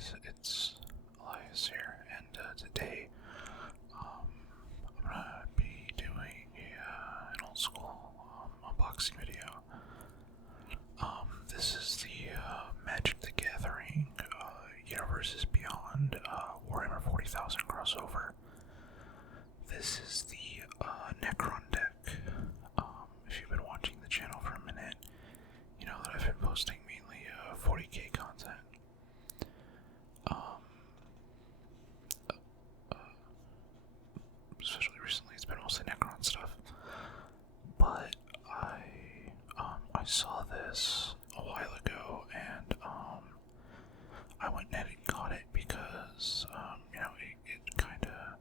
guys, it's Elias here, and today I'm gonna be doing an old school unboxing video. This is the Magic the Gathering Universes Beyond Warhammer 40,000 crossover. This is the Necron deck. If you've been watching the channel for a minute, you know that I've been posting mainly 40k content. Especially recently, it's been mostly Necron stuff. But I saw this a while ago, and I went ahead and got it because you know, it kind of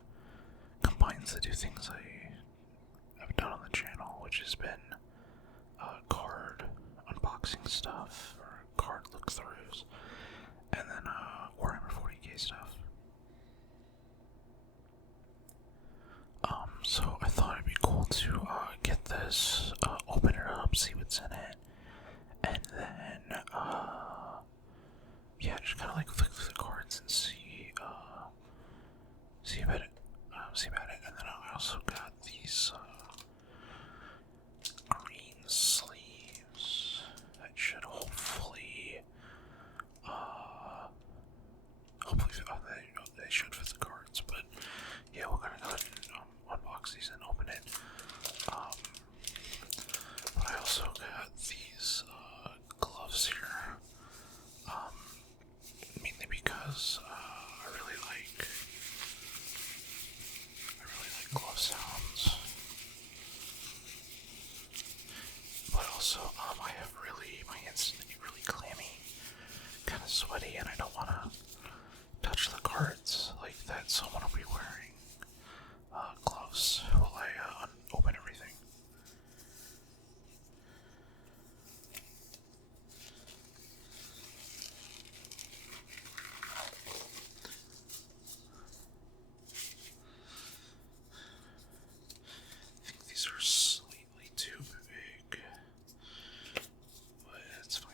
combines the two things I've done on the channel, which has been card unboxing stuff or card look-throughs, and then Warhammer 40k stuff. So I thought it'd be cool to get this, open it up, see what's in it, and then yeah, just kind of like flick through the cards and see about it, and then I also got these green sleeves that should hopefully they should fit the cards, but yeah, we're gonna go ahead and unbox these and open it. But I also got these gloves here, mainly because I really like glove sounds, but also I have my hands get really clammy, kind of sweaty, and I don't want to touch the cards like that, so I'm going to be wearing gloves while I open everything. I think these are slightly too big, but it's fine.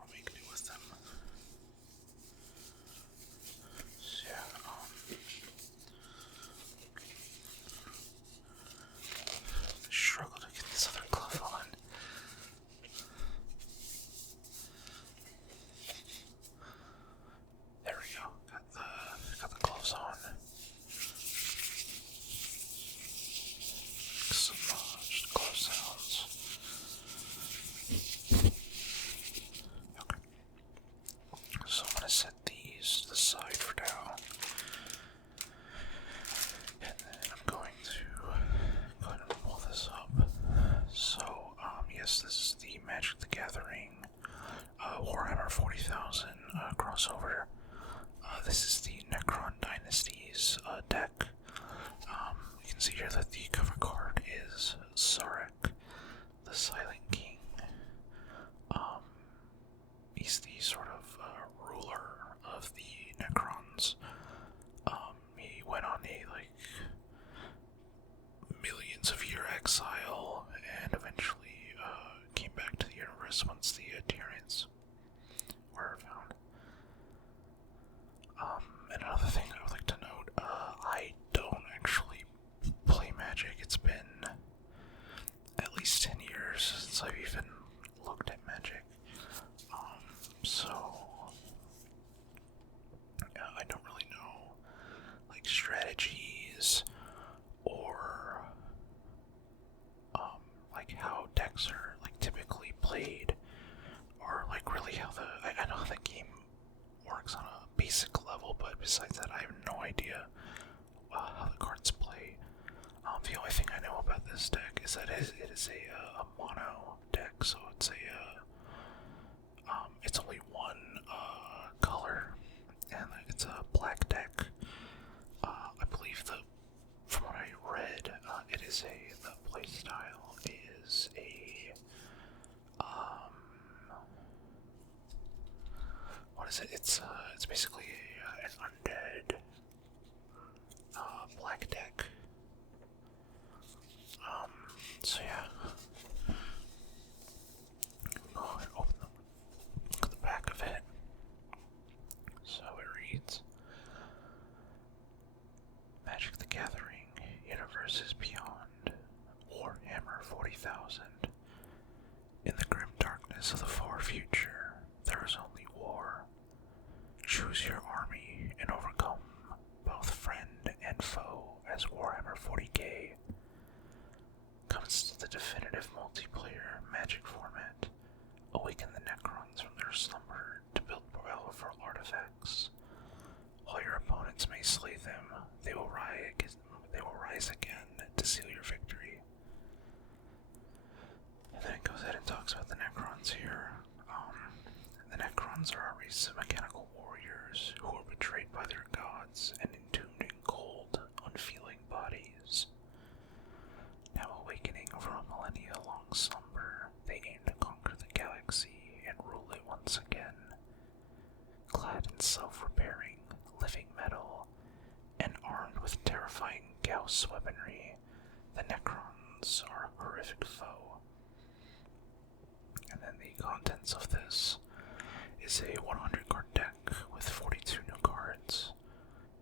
I'll make do with them. So yeah, struggle to get this other glove on. There we go. Got the gloves on. Some just glove sounds. Okay. So I'm gonna set these to the side for now. And then I'm going to go ahead and pull this up. So, yes, this is the Magic the Gathering Warhammer 40,000 crossover. This is the Necron Dynasties deck. You can see here that the cover card is Sarek, the Silent King. He's the sort of ruler of the Necrons. He went on a millions of year exile and eventually came back to the universe once the Tyrians were found. And another thing I would like to note, I don't actually play Magic. It's been at least 10 years since I've even looked at Magic. So I don't really know strategies or how decks are typically played, or really how I know how the game works on a basic level, but besides that I have no idea how the cards play. The only thing I know about this deck is that it is a mono deck, so it's it's only one color, and it's a black deck. I believe from what I read, it is the play style is what is it? It's basically an undead black deck. So yeah, go ahead and open darkness of the far future, there is only war. Choose your army and overcome both friend and foe as Warhammer 40k comes to the definitive multiplayer magic format. Awaken the Necrons from their slumber to build powerful artifacts. While your opponents may slay them, they will rise again to seal your victory. And then it goes ahead and talks about the Necrons here. The Necrons are a race of mechanical warriors who are betrayed by their gods and entombed in cold, unfeeling bodies. Now awakening from a millennia-long slumber, they aim to conquer the galaxy and rule it once again. Clad in self-repairing, living metal, and armed with terrifying Gauss weaponry, the Necrons are a horrific foe. And then the contents of this is a 100 card deck with 42 new cards,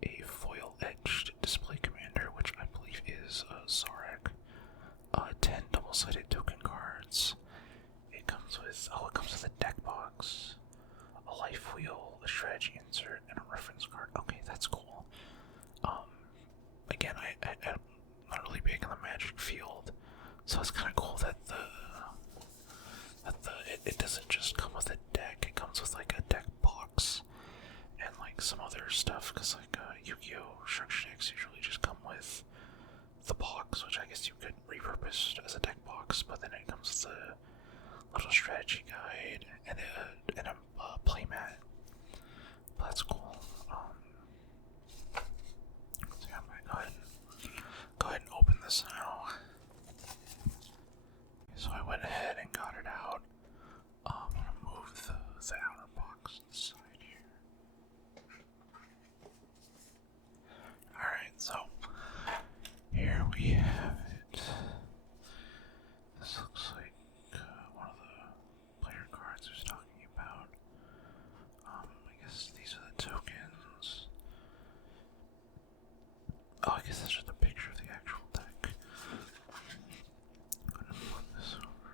a foil-edged display commander, which I believe is Zarek, 10 double-sided token cards. It comes with a deck box, a life wheel, a strategy insert, and a reference card. Okay, that's cool. Again, I'm not really big in the Magic field, so it's kind of cool that it doesn't just come with a deck. It comes with like a deck box and like some other stuff. Because like Yu-Gi-Oh! Structure decks usually just come with the box, which I guess you could repurpose as a deck box. But then it comes with a little strategy guide and a playmat. But that's cool. So yeah, I'm gonna go ahead and open this now. So I went ahead and got it out. I'm gonna move the outer box to the side here. Alright, so here we have it. This looks like one of the player cards I was talking about. I guess these are the tokens. Oh, I guess that's just a picture of the actual deck. I'm gonna move this over.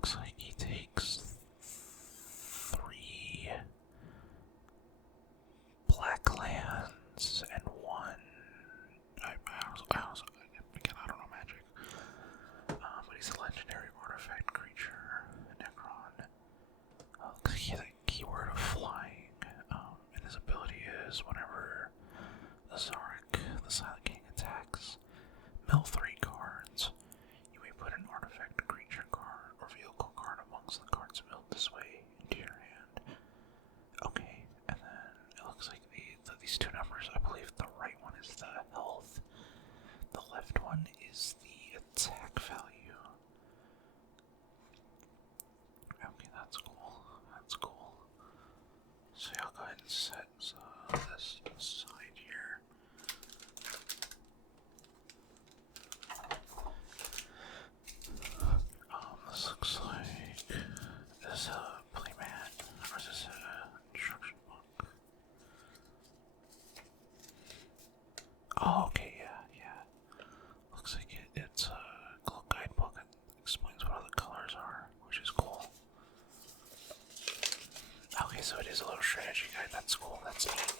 looks like he takes 3 black lands and 1. Again, I don't know magic. But he's a legendary artifact creature, Necron. Looks like he has a keyword of flying. And his ability is whenever the Zarek, the Silent King, attacks, mill 3 cards. You may put an artifact, creature card, or vehicle card amongst the cards milled this way into your hand. Okay, and then it looks like these 2 numbers, I believe the right one is the health, the left one is the attack value. Okay, that's cool. That's cool. So yeah, I'll go ahead and set this aside here. This looks like this playmat, or is this an instruction book? Oh, okay, yeah. Looks like it's a little guidebook that explains what all the colors are, which is cool. Okay, so it is a little strategy guide. That's cool. That's neat.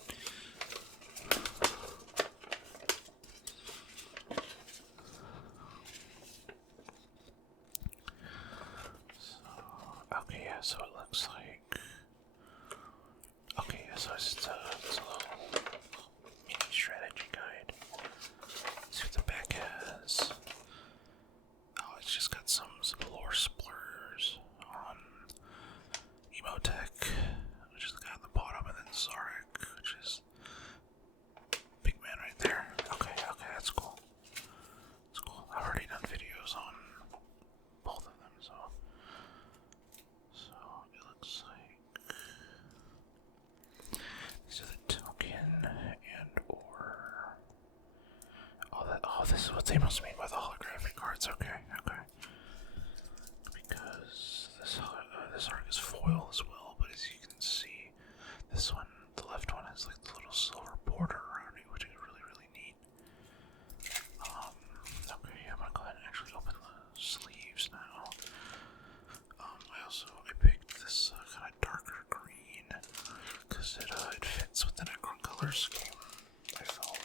Okay, yeah, so it looks like... Okay, yeah, so it's a little mini strategy guide. Let's see what the back has. Oh, it's just got some lore splurs on Emotech, which is the guy at the bottom, and then Zarek, which is big man right there. Okay, that's cool. That's cool. I've already done videos on both of them, so it looks like these are the token and or this is what they must mean by the holographic cards. Okay. Because this arc is foil as well, but as you can see, this one, the left one, has like the little silver border around it, which is really neat. Okay, I'm gonna go ahead and actually open the sleeves now. I picked this kind of darker green because it fits with the Necron color scheme, I felt.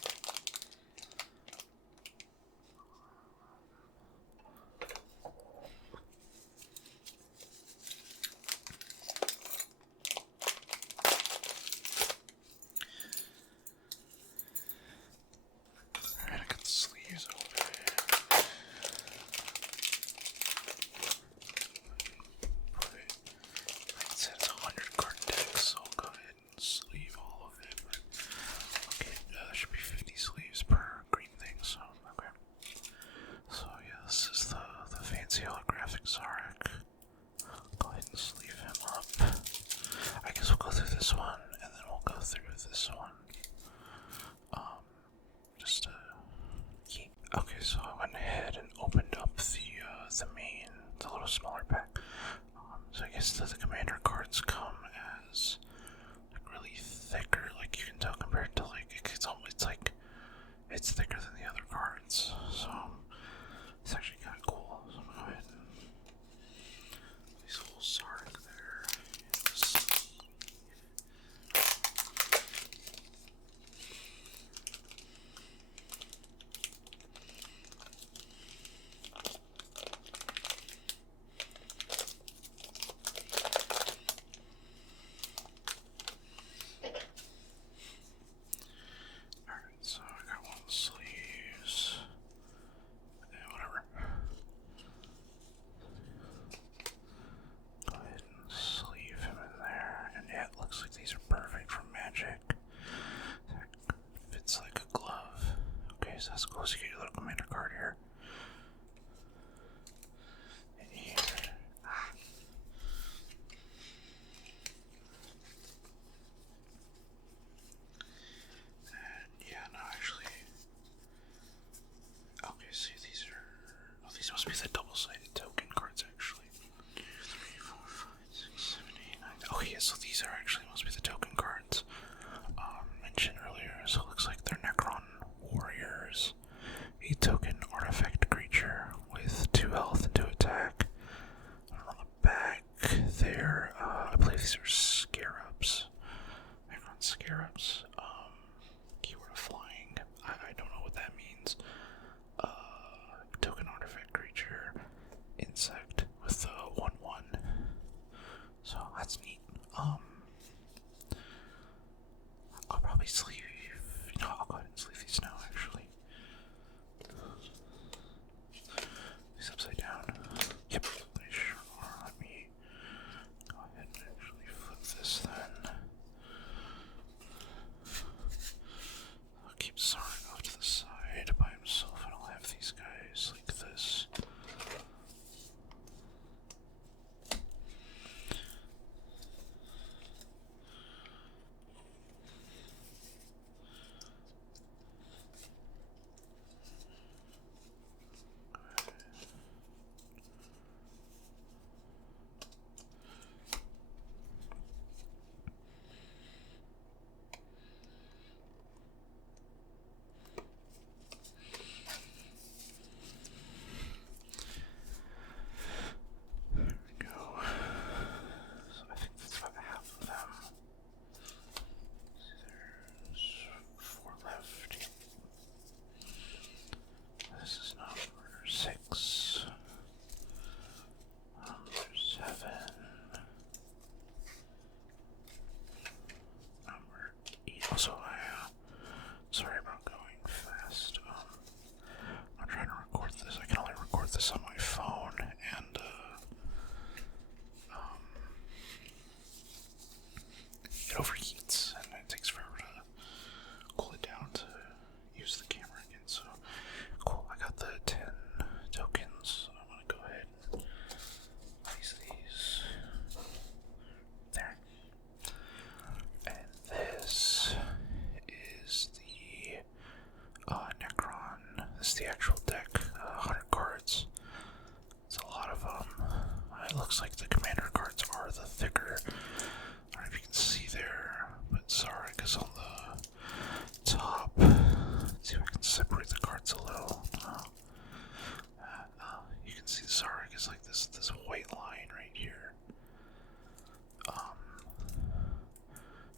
this white line right here.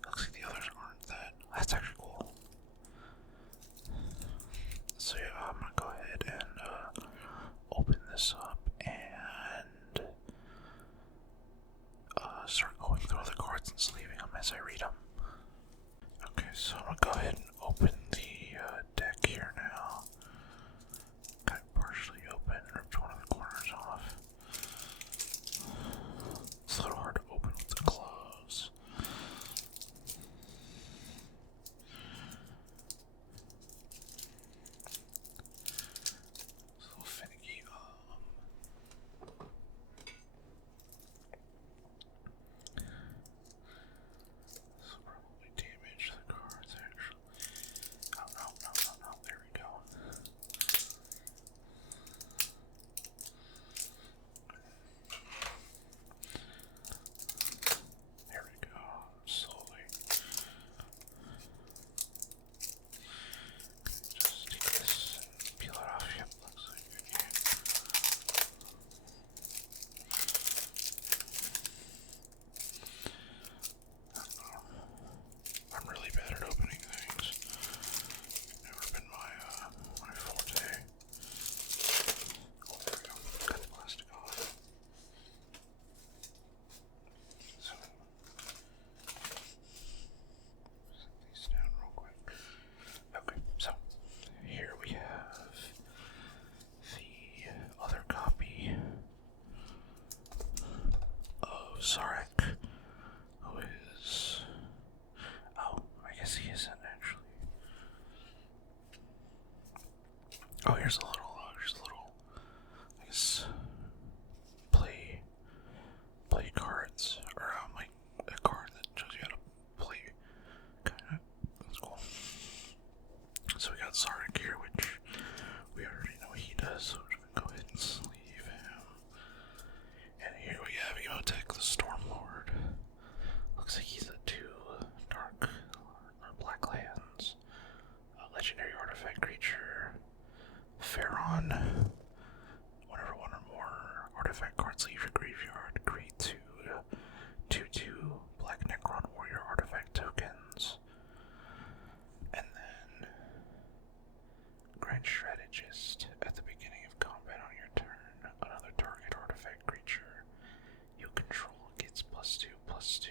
Looks like the others aren't that. That's actually cool. So yeah, I'm gonna go ahead and open this up and start going through all the cards and sleeving them as I read them. Okay, so I'm gonna go ahead and open the deck here now. Kind of partially open, ripped one of the corners off. It's a little hard to open with the gloves. It's a little finicky. This will probably damage the cards, actually. Oh, no, there we go. There we go, slowly. Just take this and peel it off. Yep, looks like good game. I'm really bad at opening things. Never been my forte. Oh, there we go. Got the plastic off. So, set these down real quick. Okay, so here we have the other copy of Zarek, who is... Oh, I guess he isn't actually. Oh, here's a little, I guess, play cards, or like a card that shows you how to play. Kinda, that's cool. So we got Zarek here, which we already know he does, so we're gonna go ahead and sleeve him. And here we have Emotek, the Stormlord. Looks like he's a 2 dark or black lands. A legendary artifact creature. Pharaon. Whenever one or more artifact cards leave your graveyard, create 2/2 black Necron warrior artifact tokens. And then Grand Strategist. At the beginning of combat on your turn, another target artifact creature you control gets +2/+2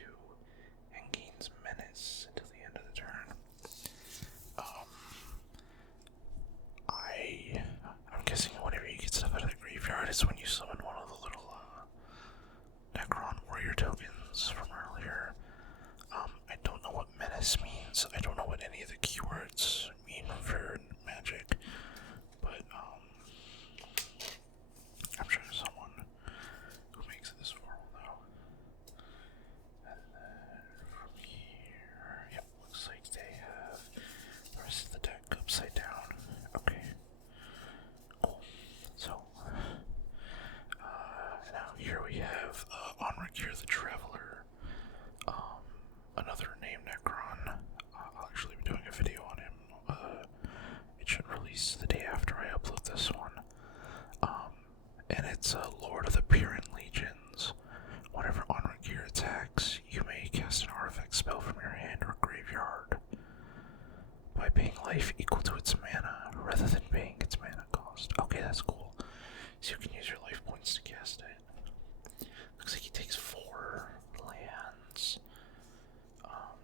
and gains menace until the end of the turn. I'm guessing whenever you get stuff out of the graveyard, it's when you summon one of the little Necron warrior tokens from earlier. I don't know what menace means. I don't know what any of the keywords mean for Magic, but I'm sure there's someone who makes this for them though. And then from here, yep, looks like they have the rest of the deck upside down. Okay, cool. So now here we have Onrakir the Traveler, another named Necron. I'll actually be doing a video on him. It should release the day after I upload this one. And it's Lord of the Piran Legions. Whenever Onrakir attacks, you may cast an artifact spell from your hand or graveyard by paying life equal to its mana, rather than paying its mana cost. Okay, that's cool. So you can use your life points to cast it. Looks like he takes 4 lands.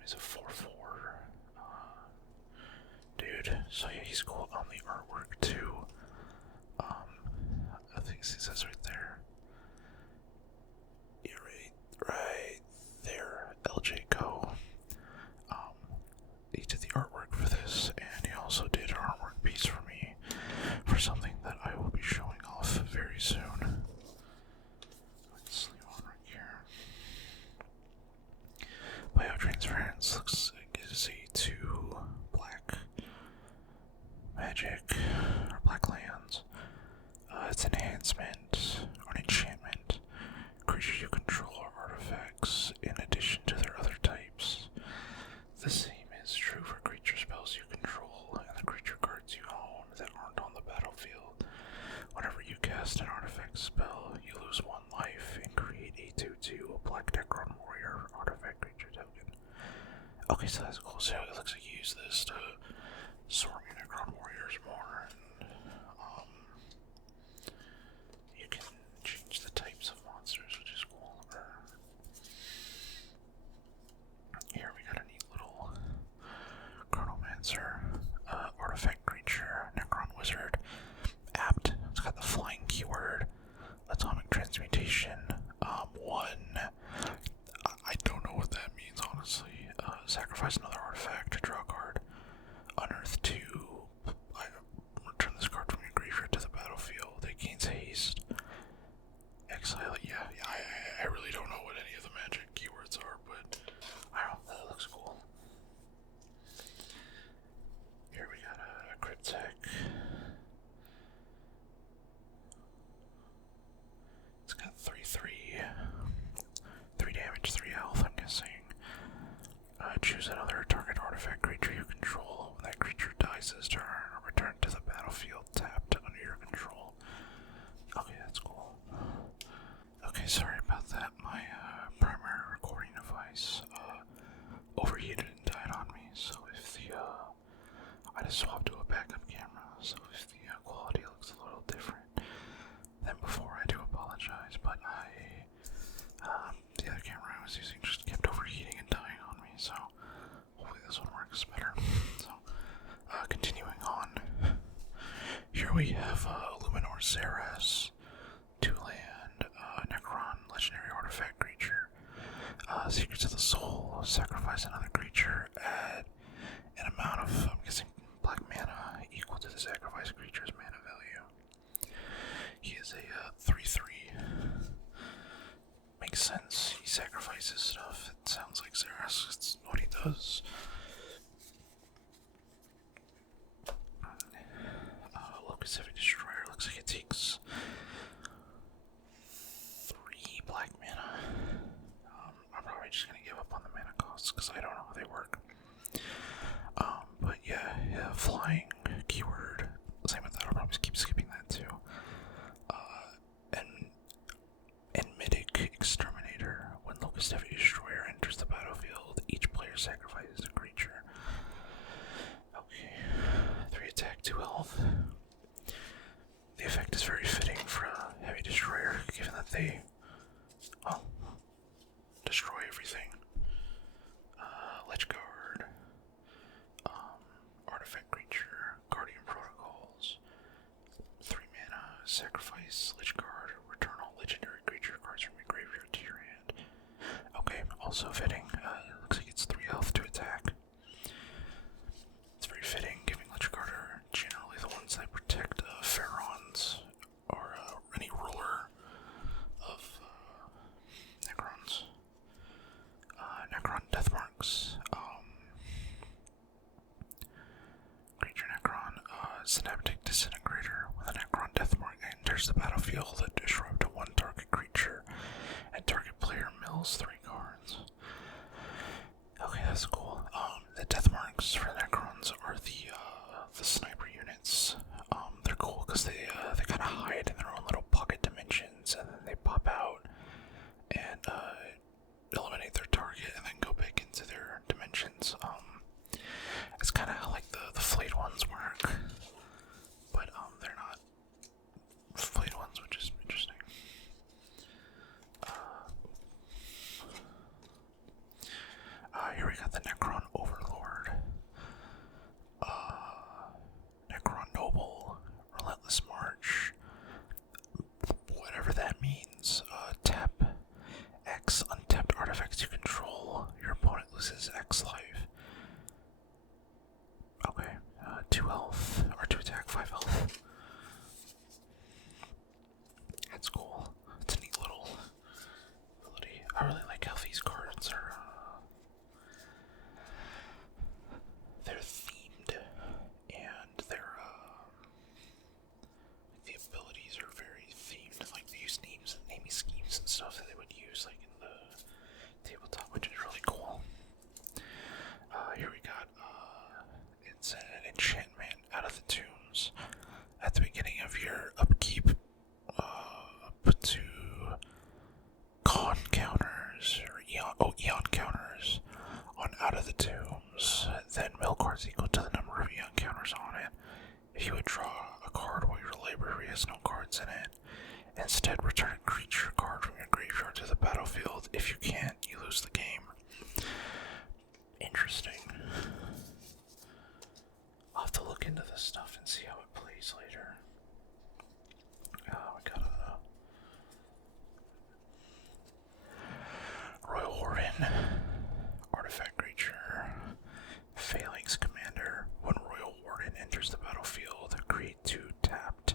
He's a 4/4 dude. So yeah, he's cool on the artwork too. I think it says right there. Yeah, right there. LJ Go. He did the artwork for this, and he also did an artwork piece for me for something that I will be showing off very soon. Let's leave on right here. Biotransference looks like it is a 2 black magic or black lands. It's enhancement or an enchantment. Creatures you control are artifacts in addition to their other types. The same is true for creature spells you control and the creature cards you own that aren't on the battlefield. Whenever you cast an artifact spell, you lose lose 1 life and create a 2/2 Black Necron Warrior artifact creature token. Okay, so that's cool. So it looks like you use this to swarm your Necron Warriors more, and you can change the types of monsters, which is cool. Here we got a neat little Chronomancer artifact creature, Necron Wizard, apt. It's got the flying keyword, atomic transmutation. One. I don't know what that means, honestly. Sacrifice another artifact to draw a card. Unearth 2. Return this card from your graveyard to the battlefield. It gains haste. Exile it. Yeah, I really don't know what any of the magic keywords are, but I don't know, that looks cool. Here we got a Cryptek. It's got 3/3. 3 damage, 3 health, I'm guessing. Choose another target artifact creature you control. When that creature dies this turn, return to the battlefield tapped under your control. Okay, that's cool. Okay, sorry about that. My primary recording device overheated and died on me, so if the I just swapped to a backup camera, so if the quality looks a little different than before, I do apologize, but the other camera I was using just kept overheating and dying on me, so hopefully this one works better. So, continuing on, here we have Luminor Zeras, 2-land, Necron, legendary artifact creature. Secrets of the Soul, sacrifice another creature, add an amount of, I'm guessing, black mana equal to the sacrificed creature's mana value. He is a 3/3. Makes sense. He sacrifices stuff. It sounds like Zeras. It's what he does. Locust Heavy Destroyer. Looks like it takes 3 black mana. I'm probably just gonna give up on the mana costs because I don't know how they work. But yeah, flying keyword. Same with that. I'll probably keep skipping that too. And Mythic Exterminator. When Locust Heavy Destroyer enters the battlefield, each player sacrifices a creature. Okay, 3 attack, 2 health. The effect is very fitting for a Heavy Destroyer, given that they, well, destroy everything. Ledge Guard, artifact creature, Guardian Protocols, 3 mana, sacrifice, Ledge Guard, return all legendary creature cards from your graveyard to your hand. Okay, also fitting. Looks like it's 3 health to attack. It's very fitting, giving Ledge Guard are generally the ones that protect Pharaons or any ruler of Necrons. Necron Deathmarks. Creature Necron, Synaptic Disintegrator. When the Necron Deathmark enters the battlefield, it destroys up to 1 target creature, and target player mills 3 cards. Okay, that's cool. The Deathmarks for Necrons are the sniper units. They're cool because they kind of hide in their own little pocket dimensions, and then they pop out and eliminate their target, and then go back into their dimensions. It's kind of like the flayed ones work, but they're not flayed ones, which is interesting. counters, then mill cards equal to the number of young counters on it. If you would draw a card while your library has no cards in it, instead return a creature card from your graveyard to the battlefield. If you can't, you lose the game. Interesting. I'll have to look into this stuff and see how it plays later. We got a Royal Warden, artifact creature, Phalanx Commander. When Royal Warden enters the battlefield, create 2 tapped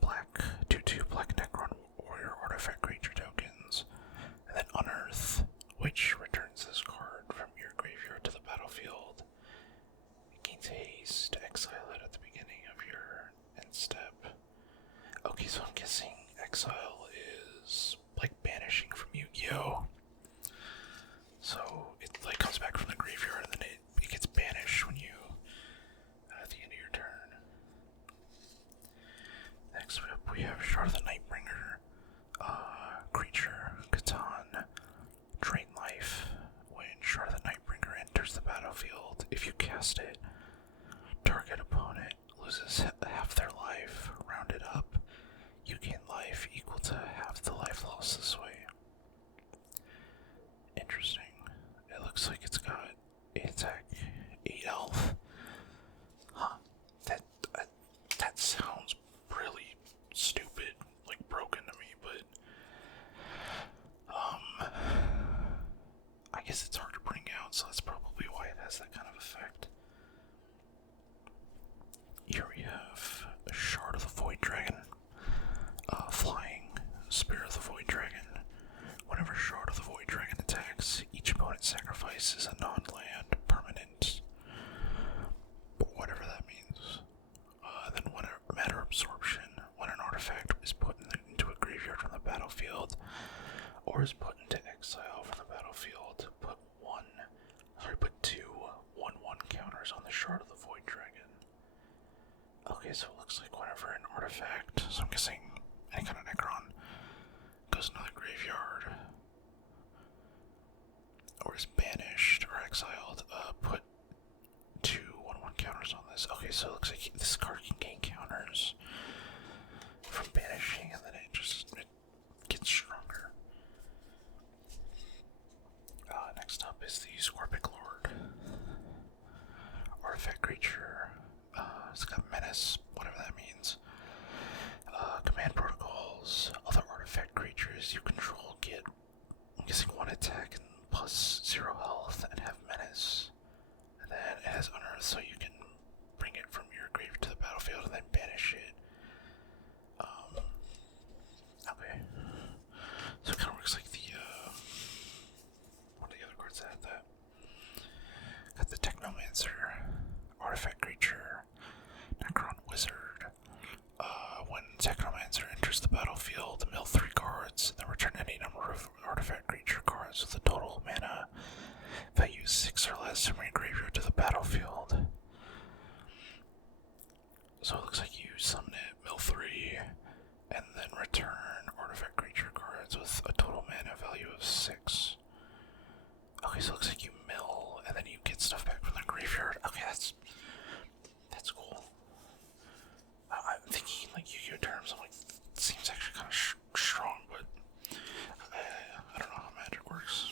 black 2/2 black Necron Warrior artifact creature tokens, and then unearth, which returns this card from your graveyard to the battlefield. It gains haste to exile it at the beginning of your end step. Okay, so I'm guessing exile is like banishing from Yu-Gi-Oh! So it like comes back from the graveyard and then it gets banished when you at the end of your turn. Next up we have Shard of the Nightbringer, creature, Catan, drain life. When Shard of the Nightbringer enters the battlefield, if you cast it, target opponent loses half their life. Rounded up, you gain life equal to half the life lost this way. Interesting. It looks like it's got 8 attack, 8 health. Huh. That sounds really stupid, like broken to me, but I guess it's hard to bring out, so that's probably why it has that kind of effect. Here we have a Shard of the Void Dragon, flying Spirit of the Void Dragon. Whenever Shard of the Void Dragon attacks, each opponent sacrifices a non-land permanent, whatever that means. Then when matter absorption, when an artifact is put into a graveyard from the battlefield, or is put into exile from the battlefield, put 2 1/1 counters on the Shard of the Void Dragon. Okay, so it looks like whenever an artifact, so I'm guessing any kind of Necron, goes into the graveyard, or is banished or exiled, put 2 1/1 counters on this. Okay, so it looks like this card can gain counters from banishing, and then it gets stronger. Next up is the Scorpic Lord, artifact creature. It's got menace, whatever that means. Command protocols. Other artifact creatures you control get, I'm guessing, 1 attack and plus 0 health and have menace. And then it has unearth, so you can bring it from your grave to the battlefield and then banish it. Okay. So it kind of works like the, what are the other cards that have that? Got the Technomancer, artifact creature, Necron Wizard. When Technomancer enters the battlefield, mill 3 cards, then return any number of artifact creature cards with a total mana value 6 or less from your graveyard to the battlefield. So it looks like you summon it, mill 3, and then return artifact creature cards with a total mana value of 6. Okay, so it looks like you mill, and then you get stuff back from the graveyard. Okay, that's cool. I'm thinking, like, Yu-Gi-Oh terms, I'm like, it seems actually kind of strong, but I don't know how magic works.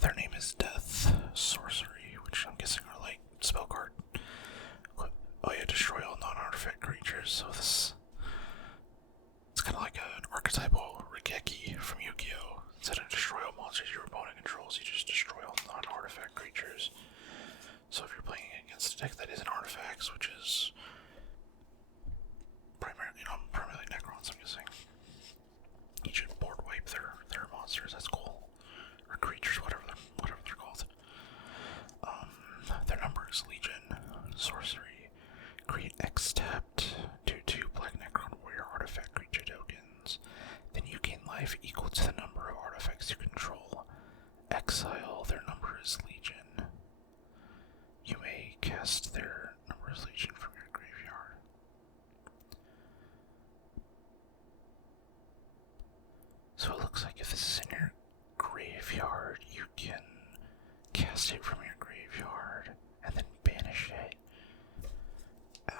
Their name is Death, Sorcery, which I'm guessing are like spell card. Oh yeah, destroy all non-artifact creatures, so it's kind of like an archetypal Regeki from Yu-Gi-Oh! Instead of destroy all monsters your opponent controls, you just destroy all non-artifact creatures. So if you're playing against a deck that isn't artifacts, which is primarily Necrons, I'm guessing, you should board wipe their monsters. That's cool, or creatures, whatever they're called. Their number is Legion, sorcery, create X tapped 2/2 black Necron Warrior artifact creature tokens. Then you gain life equal to the number of artifacts you control. Exile, their number is Legion. You may cast their number is Legion from your graveyard. it from your graveyard, and then banish it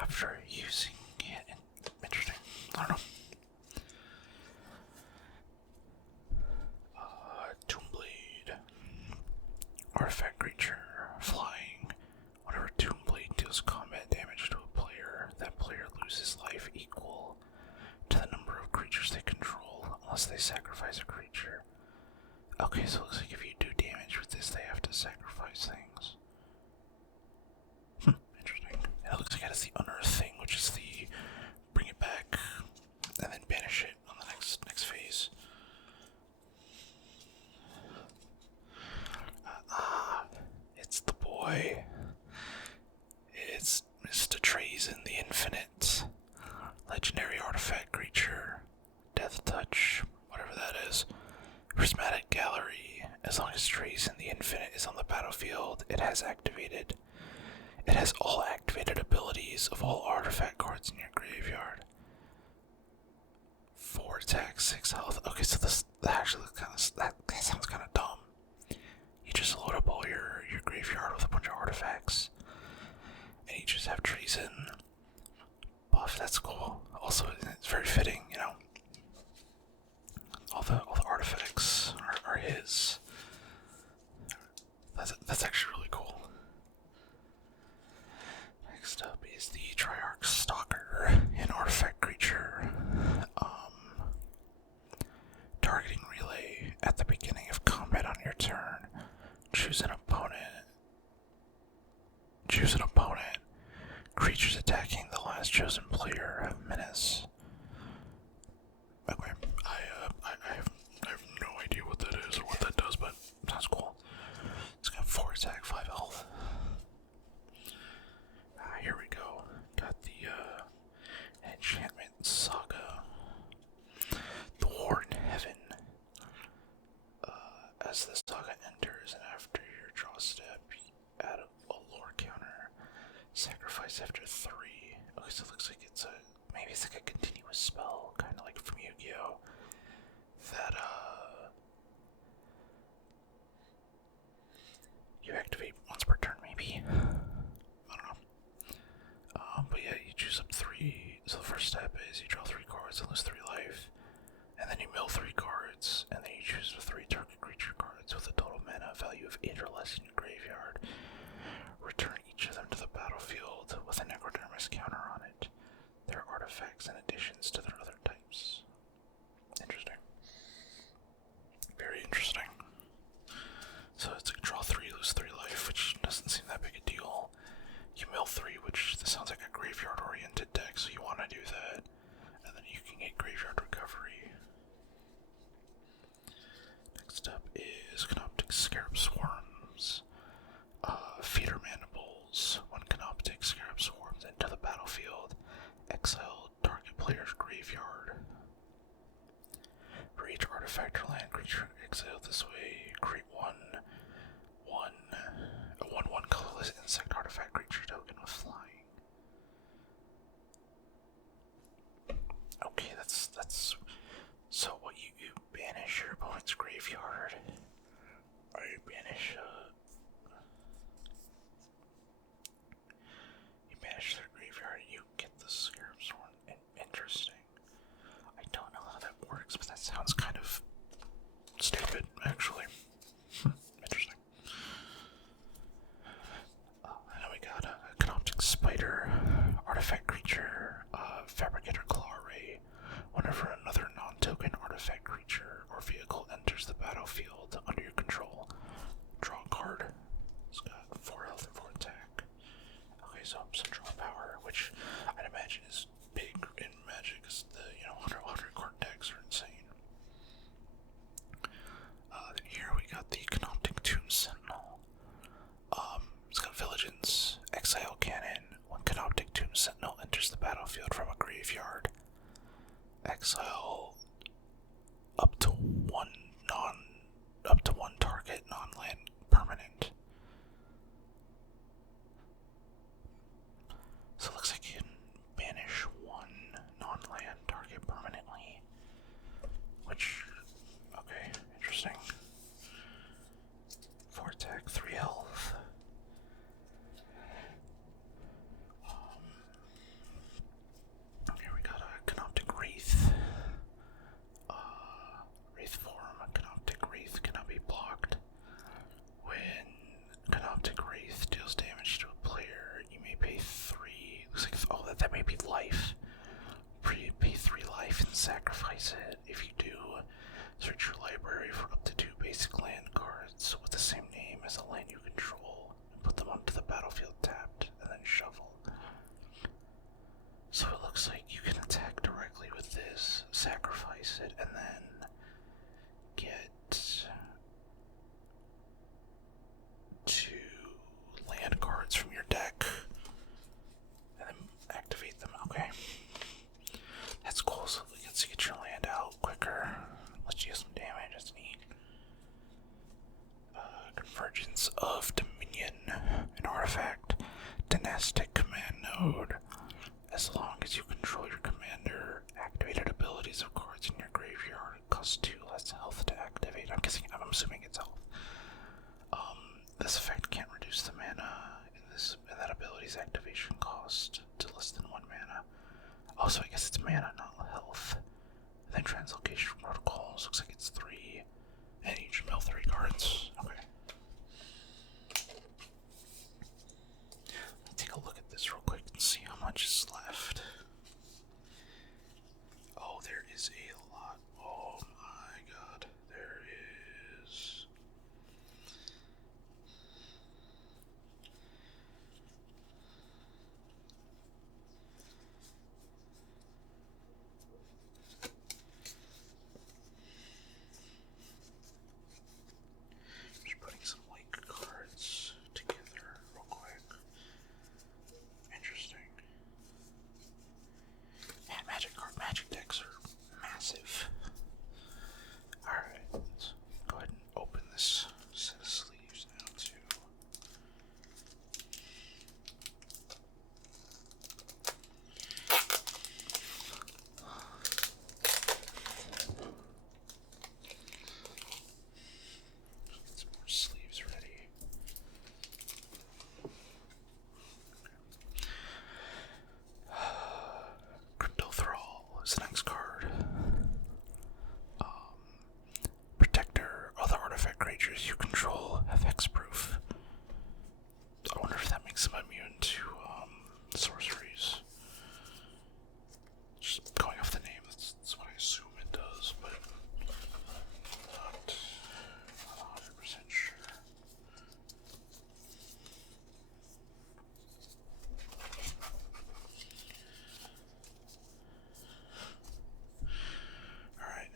after using it. Interesting. I don't know. Tombblade. Artifact creature. Flying. Whenever Tombblade deals combat damage to a player, that player loses life equal to the number of creatures they control, unless they sacrifice a creature. Okay, so it looks like if you do damage with this, they have to sacrifice things. Interesting. And it looks like it has the unearth thing, which is the bring it back and then banish it on the next phase. It's the boy. It's Mr. Trazen the Infinite. Legendary artifact creature. Death Touch, whatever that is. Prismatic Gallery. As long as Trazen the Infinite is on the battlefield, it has all activated abilities of all artifact cards in your graveyard. 4 attack, 6 health. Okay, so that actually looks that sounds kind of dumb. You just load up all your graveyard with a bunch of artifacts, and you just have Treason buff. That's cool. Also, it's very fitting, you know. All the artifacts are his. That's actually really cool. Next up is the Triarch Stalker, an artifact creature. Targeting relay at the beginning of combat on your turn. Choose an opponent. Creatures attacking the last chosen player have menace. Okay, I have no idea what that is or what that does, but sounds cool. It's got 4 attack, 5 health. Here we go. Got the Enchantment Saga. The War in Heaven. As the saga enters and after your draw step, add a lore counter. Sacrifice after 3. Okay, so it looks like maybe it's like a continuous spell, kind of like from Yu-Gi-Oh! That, you activate once per turn, maybe? I don't know. But yeah, you choose up 3. So the first step is you draw 3 cards and lose 3 life. And then you mill 3 cards, and then you choose 3 target creature cards with a total mana value of 8 or less in your graveyard. Return each of them to the battlefield with a Necrodermis counter on it. There are artifacts and additions to their other types. Interesting. Very interesting. So it's like draw 3, lose 3 life, which doesn't seem that big a deal. You mill 3, which this sounds like a graveyard-oriented deck, so you want to do that. And then you can get graveyard recovery. Next up is Canoptic Scarab Swarms. Feeder Mandibles. When Canoptic Scarab Swarms into the battlefield, exile target player's graveyard. For each artifact or land creature exiled this way, create a 1/1 colorless insect artifact creature token with flying. Okay, that's so what you banish your opponent's graveyard, or you banish their graveyard, and you get the Scarab Swarm. Interesting. I don't know how that works, but that sounds kind of stupid, actually. Interesting. And then we got a Canoptic Spider, artifact creature, Fabricator Claw Ray. Whenever another non-token artifact creature or vehicle enters the battlefield under your control, draw a card. It's got 4 health and 4 attack. Okay, so some draw power, which I'd imagine is big in Magic, because the 100 card decks are insane. Then here we got the Canoptic Tomb Sentinel. It's got Vigilance, Exile Cannon. When Canoptic Tomb Sentinel enters the battlefield from a graveyard, exile up to one target non-land permanent. So it looks like you can banish 1 non-land target permanently. Which, okay, interesting. 4 attack, 3 health. sacrifice it. If you do, search your library for up to 2 basic land cards with the same name as the land you control, and put them onto the battlefield tapped, and then shuffle. So it looks like you can attack directly with this, sacrifice it, and then get 2 land cards from your deck, and then activate them. Okay. That's cool, so we get to get your land out quicker. Let's use some damage, that's neat. Convergence of Dominion, an artifact, dynastic command node. As long as you control your commander, activated abilities of cards in your graveyard cost 2 less health to activate. I'm assuming it's health. This effect can't reduce the mana in that ability's activation cost to less than 1 mana. Also, I guess it's mana, not health. And then Translocation Protocols looks like it's 3, and each mill 3 cards. Okay. Let's take a look at this real quick and see how much is left. Oh, there is a lot. Oh my god, there is. Just putting some like cards together real quick. Interesting. Man, magic decks are massive. Alright, let's go ahead and open this set of sleeves now too. Get some more sleeves ready. Crypto Thrall is the next card. Protector. Other artifact creatures you control have hexproof. I wonder if that makes them immune to sorceries. Just going off the name, that's what I assume it does, but not 100% sure. Alright.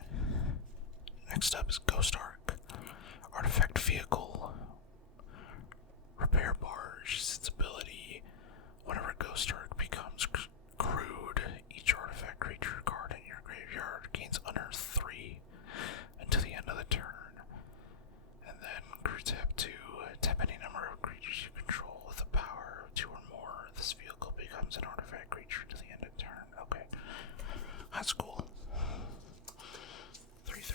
Next up is Ghost Arc. Artifact vehicle. Repair barge. Its ability. Whenever Ghost Arc becomes crewed, each artifact creature card in your graveyard gains unearthed 3 until the end of the turn. And then crew tap 2. Tap any number of creatures you control with a power of 2 or more. This vehicle becomes an artifact creature to the end of the turn. Okay. That's cool. 3/3.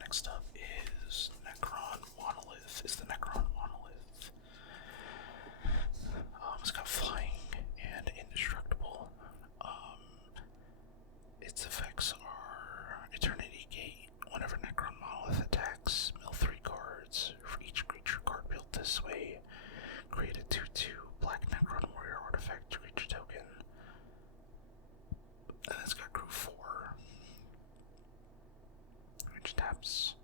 Next up is Necron Monolith. Is the Necron Monolith. It's got flying and indestructible. Its effects are Eternity Gate. Whenever Necron Monolith attacks, mill 3 cards. For each creature card built this way, create a 2/2 black Necron Warrior artifact creature token. And it's got crew 4. Which taps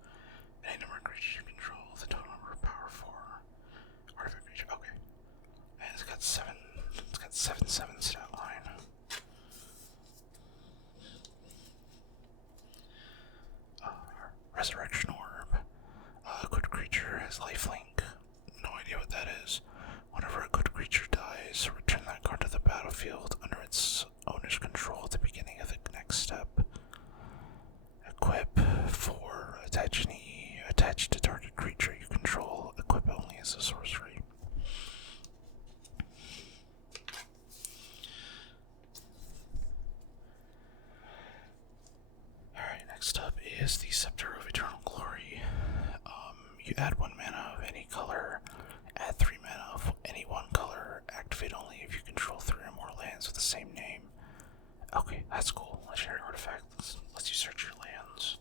any number of creatures you control with a total number of power 4. Artifact creature, okay. And it's got 7/7 stat line. Resurrection Orb. A good creature has lifelink. No idea what that is. Whenever a good creature dies, return that card to the battlefield under its owner's control at the beginning of the next step. Equip 4. Attach to target creature you control. Equip only as a sorcery. Alright, next up is the Scepter of Eternal Glory. You add 1 mana of any color, add 3 mana of any 1 color, activate only if you control 3 or more lands with the same name. Okay, that's cool. Legendary artifact lets you search your lands.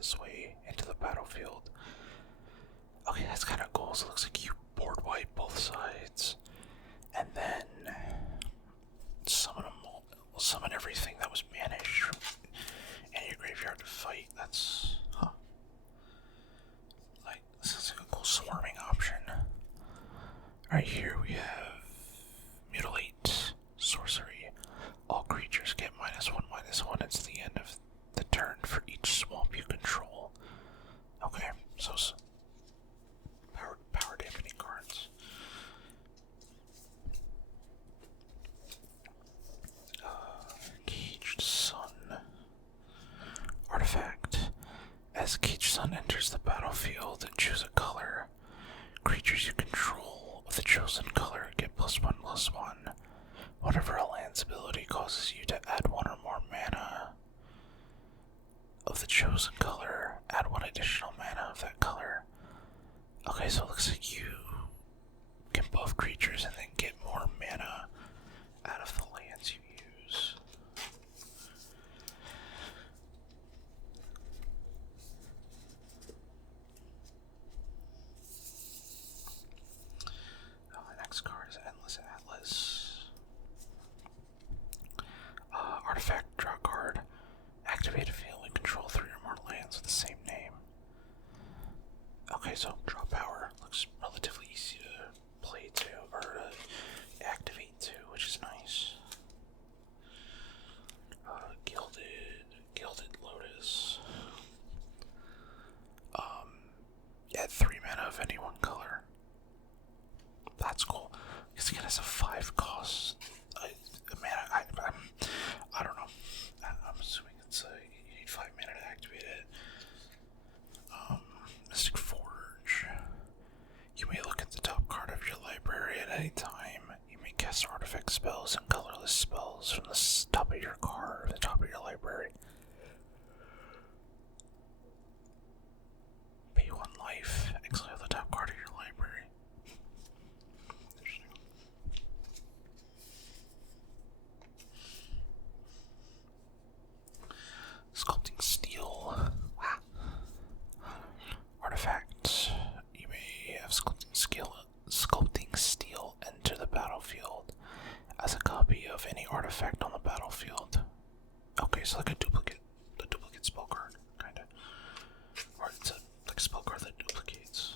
this way into the battlefield. Okay, that's kind of cool. So it looks like you board wipe both sides, and then summon them all. Summon everything that was banished in your graveyard to fight. That's like, this is like a cool swarming option. Right here we have mutilate sorcery. All creatures get -1/-1. It's the end of the turn for each swamp you control. Okay, so power dampening cards. Caged Sun. Artifact. As Caged Sun enters the battlefield, choose a color. Creatures you control of the chosen color get +1/+1. Whatever a land's ability causes you to add 1 or more mana of the chosen color, add 1 additional mana of that color. Okay, so it looks like you can buff creatures and then get more mana out of the lands you use. Oh, the next card is Endless Atlas. Artifact, draw card. Activate a field and control 3 or more lands with the same name. Okay, so draw power. Looks relatively easy to play to, or to activate to, which is nice. Gilded Lotus. Add 3 mana of any one color. That's cool. Because it has a 5 cost. I don't know. I'm assuming it's you need 5 mana to activate it. Mystic Forge. You may look at the top card of your library at any time. You may cast artifact spells and colorless spells from the top of your card or the top of your library. Pay 1 life. Exile the top card of your library. Interesting. Sculpting Steel. Wow. Artifact. You may have Sculpting Steel enter the battlefield as a copy of any artifact on the battlefield. Okay, so like a duplicate spell card, kinda. Or it's like a spell card that duplicates.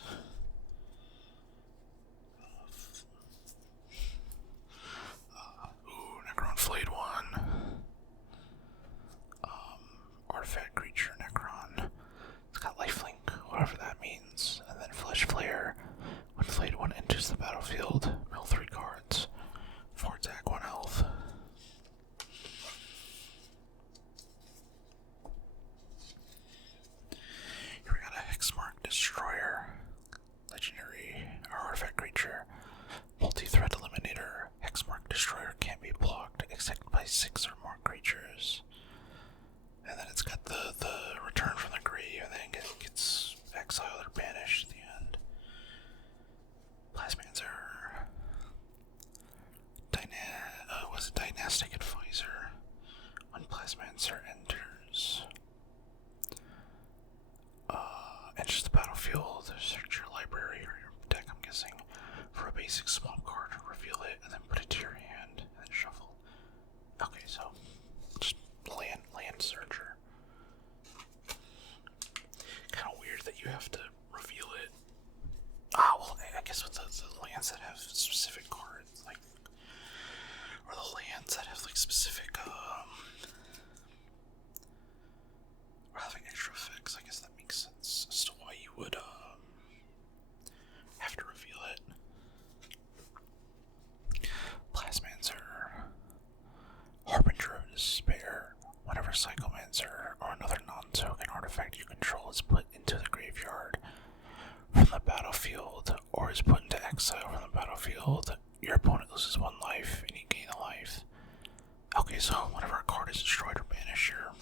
Necron Flayed one. Artifact creature Necron. It's got lifelink, whatever that means. And then Flesh Flare. When Flayed one enters the battlefield, mill 3 cards. 4 attack, 1 health. Here we got a Hexmark Destroyer. Legendary artifact creature. Multi-threat eliminator. Hexmark Destroyer can't be blocked except by 6 or more creatures. And then it's got the return from the grave, and then it gets exiled or banished at the end. Plasmancer. Dynastic Advisor. When Plasmancer enters the battlefield, search your library or your deck, I'm guessing, for a basic swamp card, reveal it, and then put it to your hand, and then shuffle. Okay, so just land searcher. Kind of weird that you have to reveal it. Well, I guess with the lands that have specific cards, like, or the lands that have like specific or having extra effects, I guess that makes sense as to why you would have to reveal it. Plasmancer. Harbinger of Despair. Whenever Psychomancer or another non-token artifact you control is put into the graveyard from the battlefield or is put into exile from the battlefield, your opponent loses 1 life and you gain a life. Okay, so whenever a card is destroyed or banished, your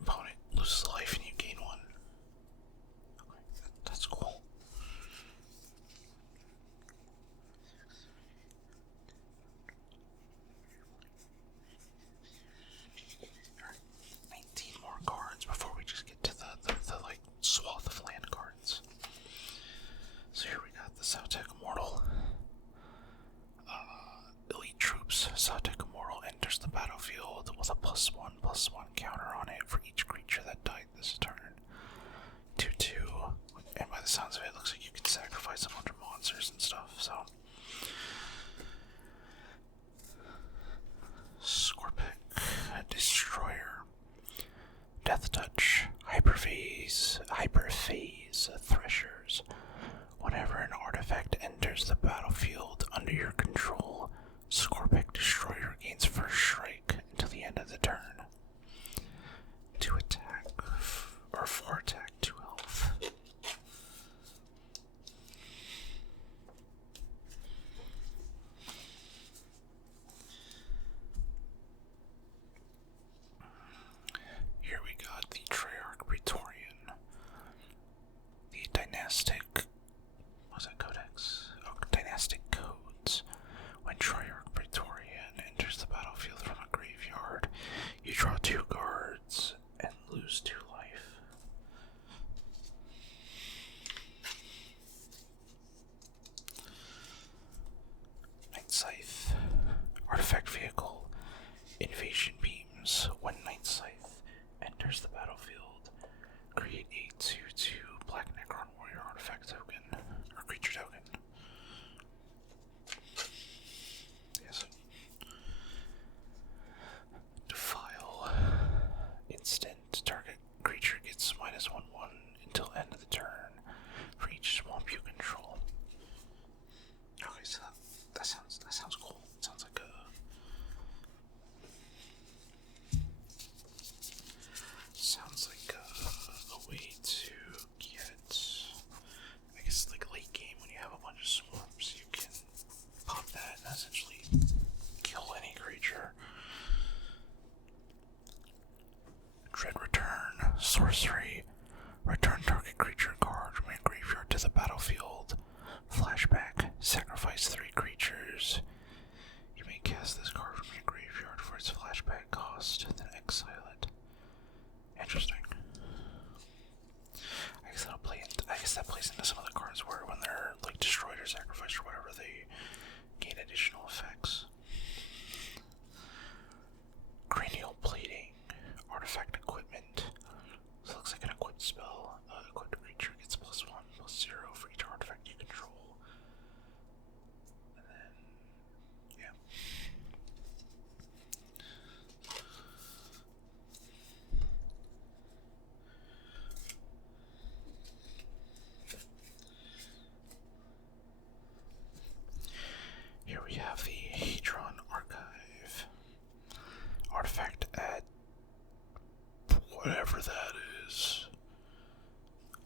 opponent loses a life and you gain 1. Okay, that's cool. Alright, 19 more sorcery. Return target creature card from your graveyard to the battlefield. Flashback. Sacrifice 3 creatures. You may cast this card from your graveyard for its flashback cost, then exile it. Interesting. I guess that plays into some of the cards where when they're like destroyed or sacrificed or whatever, they gain additional effects. Cranial plating, artifact equipment. This looks like an equipped spell. Equipped creature gets +1/+0 for each artifact you control. And then, yeah. Here we have the Hadron Archive. Artifact at whatever that is.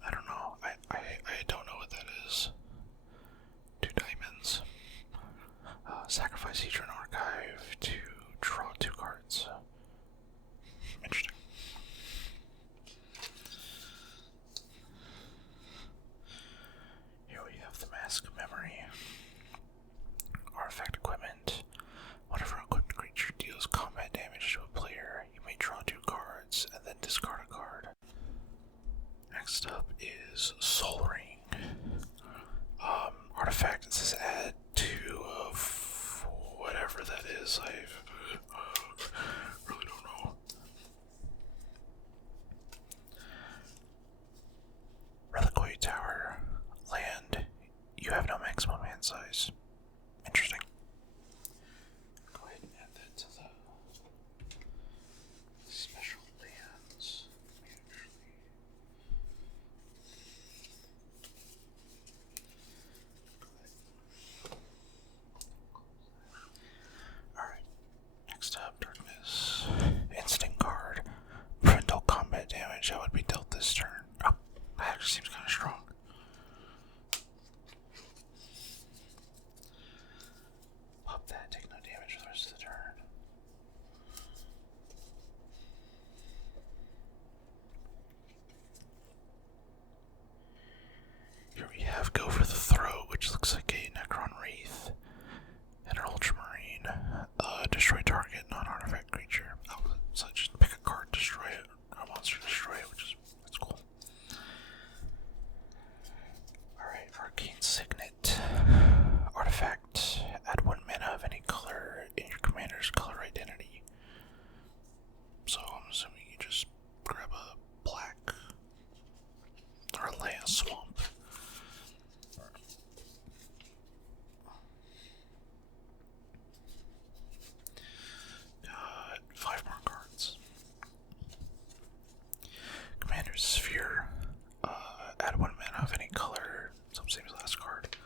I don't know. I don't know what that is. 2 diamonds. Sacrifice Hadron Archive to draw 2 cards. Interesting. Here we have the Mask of Memory. Artifact equipment. Whenever an equipped creature deals combat damage to a player, you may draw 2 cards and then discard a card. Next up is Soul Ring. Artifact that says add 2 of whatever that is. I really don't know. Reliquary Tower. Land. You have no maximum hand size. Interesting. Go ahead and add that to the special lands. Alright. Next up, Darkness. Instinct card. Prevent all combat damage that would be dealt this turn. Oh, that actually seems kind of strong. Pop that, take no damage for the rest of the turn. Here we have Go for the Throat, which looks like a Necron Wraith and an Ultramarine. Destroy target non-artifact creature. Oh, so just pick a card, destroy it, or a monster, destroy it, that's cool. Alright, Arcane Signet. Artifact. Add 1 mana of any color in your commander's color identity. So I'm assuming you just grab a black or a land swamp. 5 more cards. Commander's Sphere. Add 1 mana of any color. Same as last card.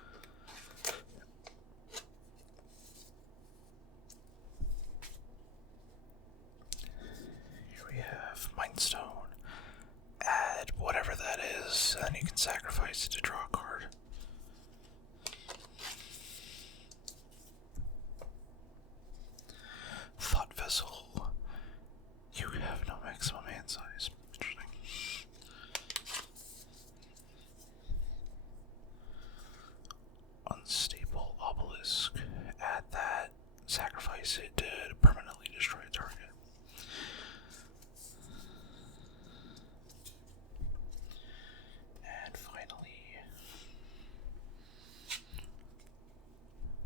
Here we have Mind Stone. Add whatever that is, and then you can sacrifice it to draw a card. Thought Vessel. You have no maximum hand size. Interesting. Unstable Obelisk. Add that. Sacrifice it to permanently destroy a target. And finally,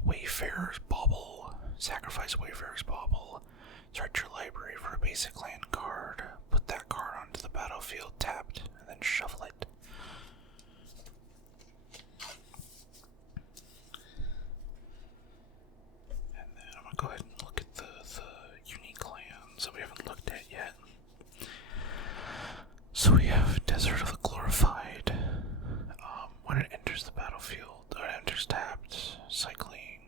Wayfarer's Bauble. Sacrifice Wayfarer's Bauble. Search your library for a basic land card. Put that card onto the battlefield tapped, and then shuffle it. And then I'm gonna go ahead and look at the unique lands that we haven't looked at yet. So we have Desert of the Glorified. When it enters the battlefield, or it enters tapped, cycling,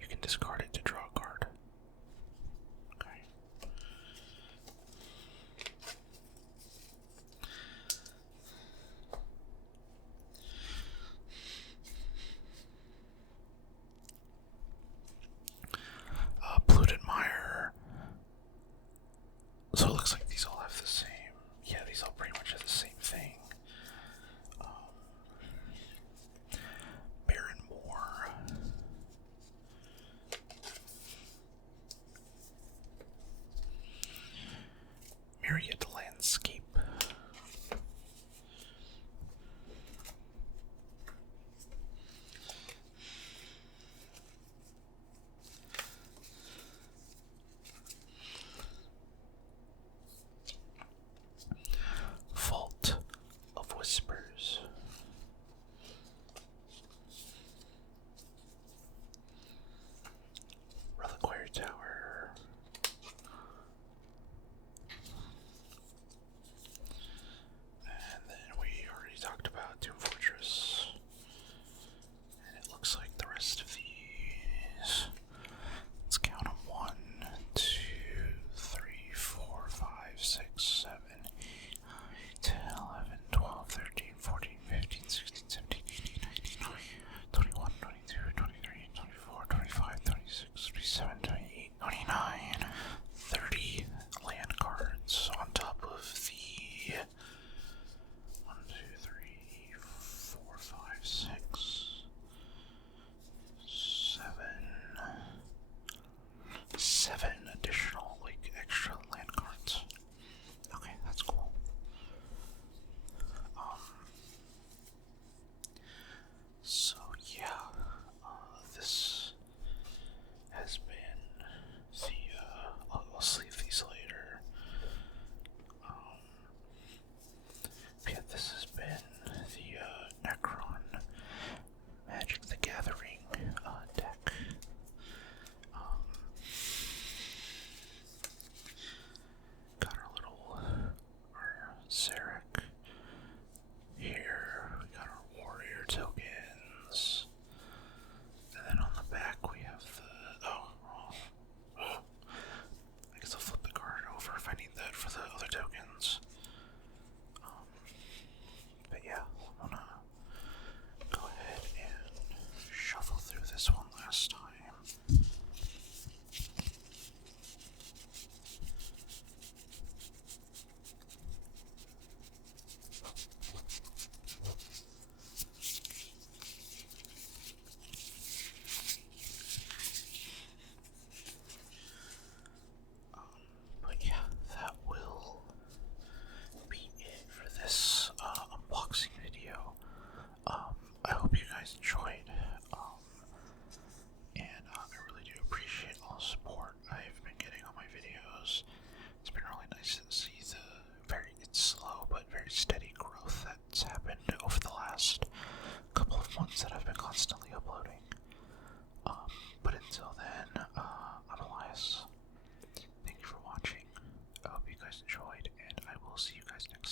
you can discard it to draw a card. Okay. Polluted Mire. So it looks like these all have the same. Yeah, these all myriad landscape. Vault of Whispers. Reliquary Tower. And then we already talked about Doom Fortress. And it looks like the rest of these. Let's count them. 1, 2, 3, 4, 5, 6, 7, 8, 10, 11, 12, 13, 14, 15, 16, 17, 18, 19, 20, 21, 22, 23, 24, 25, 26, 27, 28, 29, 30 land cards on top of the 1, 2, 3, 4, 5, 6, 7 additional, like, extra land cards. Okay, that's cool. So yeah, this has been the, I'll sleeve these later. Yeah, this has been the Necron Magic the Gathering deck. Got our little Zarek here. We got our warrior tokens. And then on the back we have the I guess I'll flip the card over if I need that for the other tokens. But yeah, I'm gonna go ahead and shuffle through this one last time. But yeah, that will be it for this unboxing video. I hope you guys enjoyed, and I really do appreciate all the support I've been getting on my videos. It's been really nice to see it's slow but very steady growth that's happened over the last couple of months that I've been constantly uploading. But until then, I'm Elias. Thank you for watching. I hope you guys enjoyed, and I will see you guys next time.